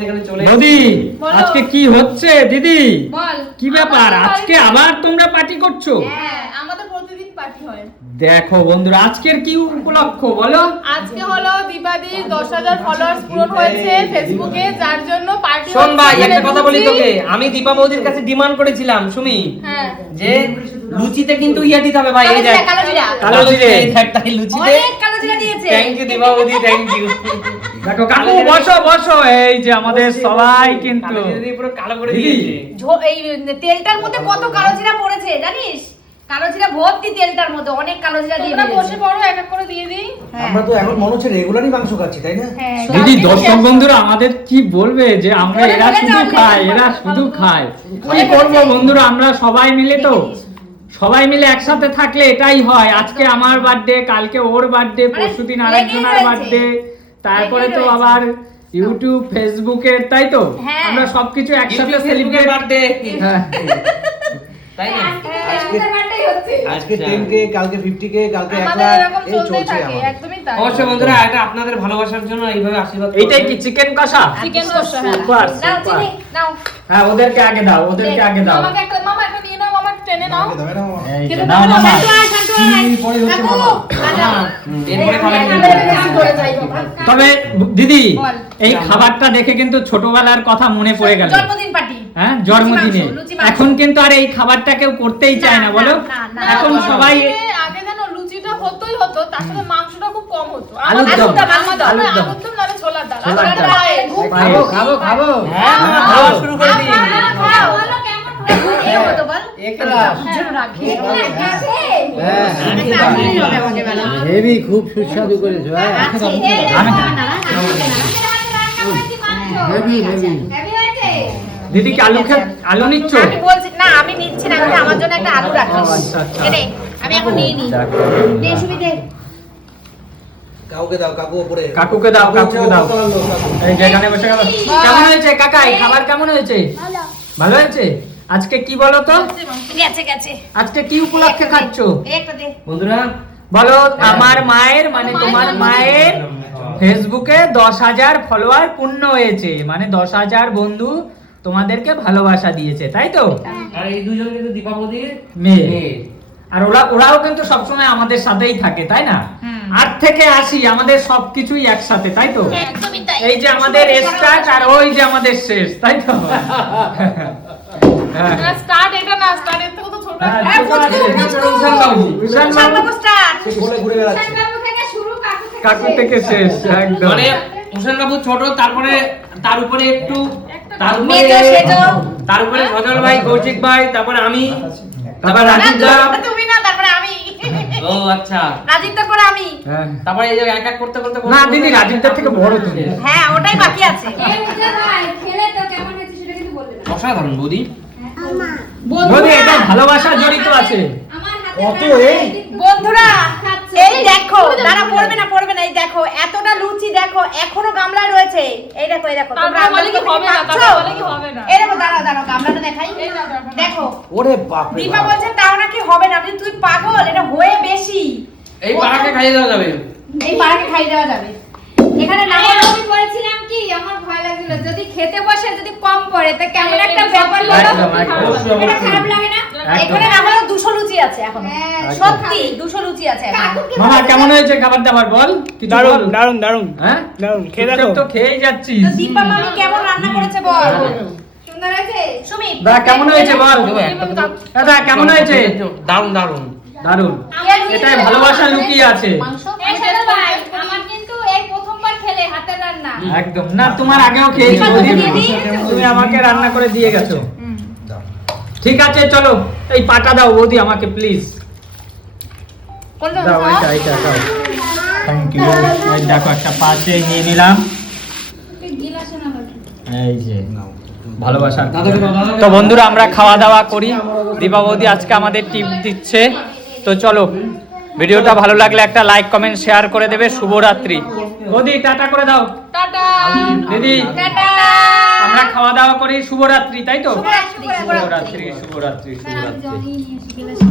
দিদি আজকে কি হচ্ছে দিদি? কি ব্যাপার আজকে আবার তোমরা পার্টি করছো? হ্যাঁ, আমাদের প্রতিদিন পার্টি হয়। দেখো বন্ধুরা আজকের কি উপলক্ষ বলো? আজকে হলো দীপাদির 10,000 ফলোয়ার্স পূরণ হয়েছে ফেসবুকে, যার জন্য পার্টি। শোন ভাই, একটা কথা বলি তোকে, আমি দীপা বৌদির কাছে ডিমান্ড করেছিলাম সুমি, হ্যাঁ, যে লুচিতে কিন্তু ইয়া দিতে হবে ভাই। এই দেখ কালো জিরা, কালো জিরে, এই দেখ তাই লুচিতে অনেক কালো জিরা দিয়েছে। থ্যাংক ইউ দীপা বৌদি, থ্যাংক ইউ। দেখো কাকু বসো বসো, এই যে আমাদের সবাই কিন্তু কালো জিরে দিয়ে পুরো কালো করে দিয়েছে। এই তেলটার মধ্যে কত কালো জিরা পড়েছে জানিস? কালো জিরা ভর্তি তেলটার মধ্যে, অনেক কালো জিরা দিয়ে তোমরা দিয়েছে। বসে পড়ো, এক এক করে দিয়ে দিই। আমরা তো এখন মনে হচ্ছে রেগুলারই মাংস খাচ্ছি, তাই না? হ্যাঁ, দিদি দর্শক বন্ধুরা আমাদের কি বলবে যে আমরা এরা শুধু খায়, এরা শুধু খায়। কি করবো বন্ধুরা, আমরা সবাই মিলে তো, সবাই মিলে একসাথে থাকলে এটাই হয়। আজকে আমার বার্থডে, কালকে ওর বার্থডে, পরশুদিন আরেকজনের বার্থডে, তারপরে তো আবার ইউটিউব ফেসবুকের, তাই তো হ্যাঁ। আমরা সবকিছু একসাথে ফেসবুকের সেলিব্রেট বার্থডে, হ্যাঁ তাই না? আজকে 10K, কালকে 50K, কালকে 1 আমাদের লাখ, এরকম এই চলতেই চলছে থাকে, আমাদের। একদমই তাই। অবশ্যই বন্ধুরা, এটা আপনাদের ভালোবাসার জন্য এইভাবে আশীর্বাদ করবেন। এইটাই কি চিকেন কষা? চিকেন কষা, হ্যাঁ। সুপার নাও সুপার। চিনি নাও। হ্যাঁ ওদেরকে আগে দাও, ওদেরকে আগে দাও। মামা একটা নিয়ে নাও, মামা টেনে নাও। আমাকে দেবে না মামা? এই যে খেতে নাও দাও না, মামা। চিনি পরে হচ্ছে মামা। এরপরে খাবেন তবে দিদি বল। এই খাবারটা দেখে কিন্তু ছোটবেলার কথা মনে পড়ে গেল। জন্মদিন পার্টি। হ্যাঁ জন্মদিনে লুচি মাংস। এখন কিন্তু আর এই খাবারটা কেউ করতেই চায় না বলো। না, এখন না, সবাই আগে জানো লুচিটা হতোই হতো, তার সাথে মাংসটা খুব কম হতো। আলুর দম, আলুর দম, আলুর দম। আলুর দম নাহলে ছোলার ডাল। ছোলার ছোলার ডাল। ডাল। খাবো খাবো খাবো। হ্যাঁ মামা, খাওয়া শুরু করে দিন। এরকম তো বল। হেভি, খুব সুস্বাদু করেছো। Heavy heavy. দিদি কি আলু নিচ্ছ? আমি বলছি না, আমি নিচ্ছি না, আমি আমার জন্য একটা আলু রাখিস। আচ্ছা, আচ্ছা। এনে আমি এখন নিয়ে নি। দে সুবিধে। কাউকে দাও, কাকু উপরে। কাকুকে দাও, কাকুকে দাও। এই যে এখানে বসে গেল। কেমন হয়েছে কাকা, এই খাবার কেমন হয়েছে? ভালো হয়েছে। আজকে কি বলো তো, গেছে গেছে। আজকে কি উপলক্ষে খাচ্ছো একটা দে। বন্ধুরা বলো? আমার মায়ের মানে তোমার মায়ের ফেসবুকে 10,000 ফলোয়ার পূর্ণ হয়েছে, মানে 10,000 বন্ধু তোমাদেরকে ভালোবাসা দিয়েছে, তাই তো? আর এই দুজন কিন্তু দীপা বৌদির মেয়ে। মেয়ে। আর ওরাও কিন্তু সবসময় আমাদের সাথেই থাকে, তাই না? আট থেকে আসি আমাদের সবকিছুই একসাথে, তাই তো? একদমই তাই। এই যে আমাদের স্টার্ট আর ওই যে আমাদের শেষ, তাই তো? হ্যাঁ। না, স্টার্ট এটা না, স্টার্ট এর থেকে তো ছোট। হ্যাঁ, হ্যাঁ, পুচকু, পুচকু। উষান বাবু, উষান বাবু, সামনে স্টার্ট। বলে ঘুরে বেড়াচ্ছে। কাকু থেকে শেষ একদম। মানে হোসেন বাবু ছোট, তারপরে তার উপরে একটু, তার উপরে মেজো সেজো। তার উপরে সজল ভাই, কৌশিক ভাই, তারপরে আমি, তারপর না, রাজীব দা। তুমি না, তারপরে আমি। ও আচ্ছা, রাজীব তারপরে আমি। হ্যাঁ। তারপরে এই যে এক এক করতে করতে না দিদি রাজীবদের থেকে বড় তুমি। হ্যাঁ, ওটাই বাকি আছে। অসাধারণ বৌদি। বলি এটা ভালোবাসা জড়িত আছে। কত এই? বন্ধুরা এই দেখো, দাঁড়া, পড়বে না পড়বে না, এই দেখো এতটা লুচি, দেখো এখনো গামলায় রয়েছে। এই দেখো এই দেখো, তারপরে তোমরা বলে কি হবে না, খাচ্ছো? তারপরে বলে কি হবে না। এই দেখো, দাঁড়াও দাঁড়াও, গামলাটা দেখাই। এই নাও, দেখো। দেখো ওরে বাপ রে দীপা বাপ। বলছে তাও নাকি হবে না। আমি তুই পাগল, এটা হয়ে বেশি। এই পাড়াকে খাইয়ে দেওয়া যাবে। এই পাড়াকে খাই দেওয়া যাবে। এখানে না আমি বলেছিলাম কি আমার ভয় লাগছিল যদি খেতে বসে যদি কম পড়ে তা কেমন একটা ব্যাপার হলো। একদম, একদম। এটা খারাপ লাগে না? এখানে না হলো 200 লুচি আছে এখনো। হ্যাঁ, সত্যি 200 লুচি আছে এখনো। কাকুকে মামা কেমন হয়েছে খাবার দাবার বল? কিছু দারুন বল। দারুন দারুন হ্যাঁ দারুন, খেয়ে দেখো। চুপচাপ তো খেয়েই যাচ্ছিস। তো দীপা মামি কেমন রান্না করেছে বল? সুন্দর আছে। সুমিত দা কেমন হয়েছে বল? দাদা কেমন হয়েছে? দারুন দারুন। দারুন। এটাই ভালোবাসা লুকিয়ে আছে। এই শোনো ভাই, আমার কিন্তু এই প্রথমবার খেলে হাতের রান্না। একদম না, তোমার আগেও খেয়েছি বৌদি। তুমি আমাকে রান্না করে দিয়ে গেছো। ঠিক আছে চলো, এই পাটা দাও বৌদি আমাকে প্লিজ। কোনটা? দাও এইটা দাও। Thank you. এই দেখো একটা পাশে নিয়ে নিলাম। গিলাসে না লাগে। এই যে ভালোবাসা। তো বন্ধুরা আমরা খাওয়া দাওয়া করি। দীপা বৌদি আজকে আমাদের টিপ দিচ্ছে। তো চলো, ভিডিওটা ভালো লাগলে একটা লাইক কমেন্ট শেয়ার করে দেবে। শুভরাত্রি। বৌদি টাটা করে দাও। টাটা। দিদি টাটা। আমরা খাওয়া দাওয়া করি। শুভরাত্রি, তাই তো? শুভরাত্রি। শুভরাত্রি শুভরাত্রি আমি শুভরাত্রি। জানি গিলাসে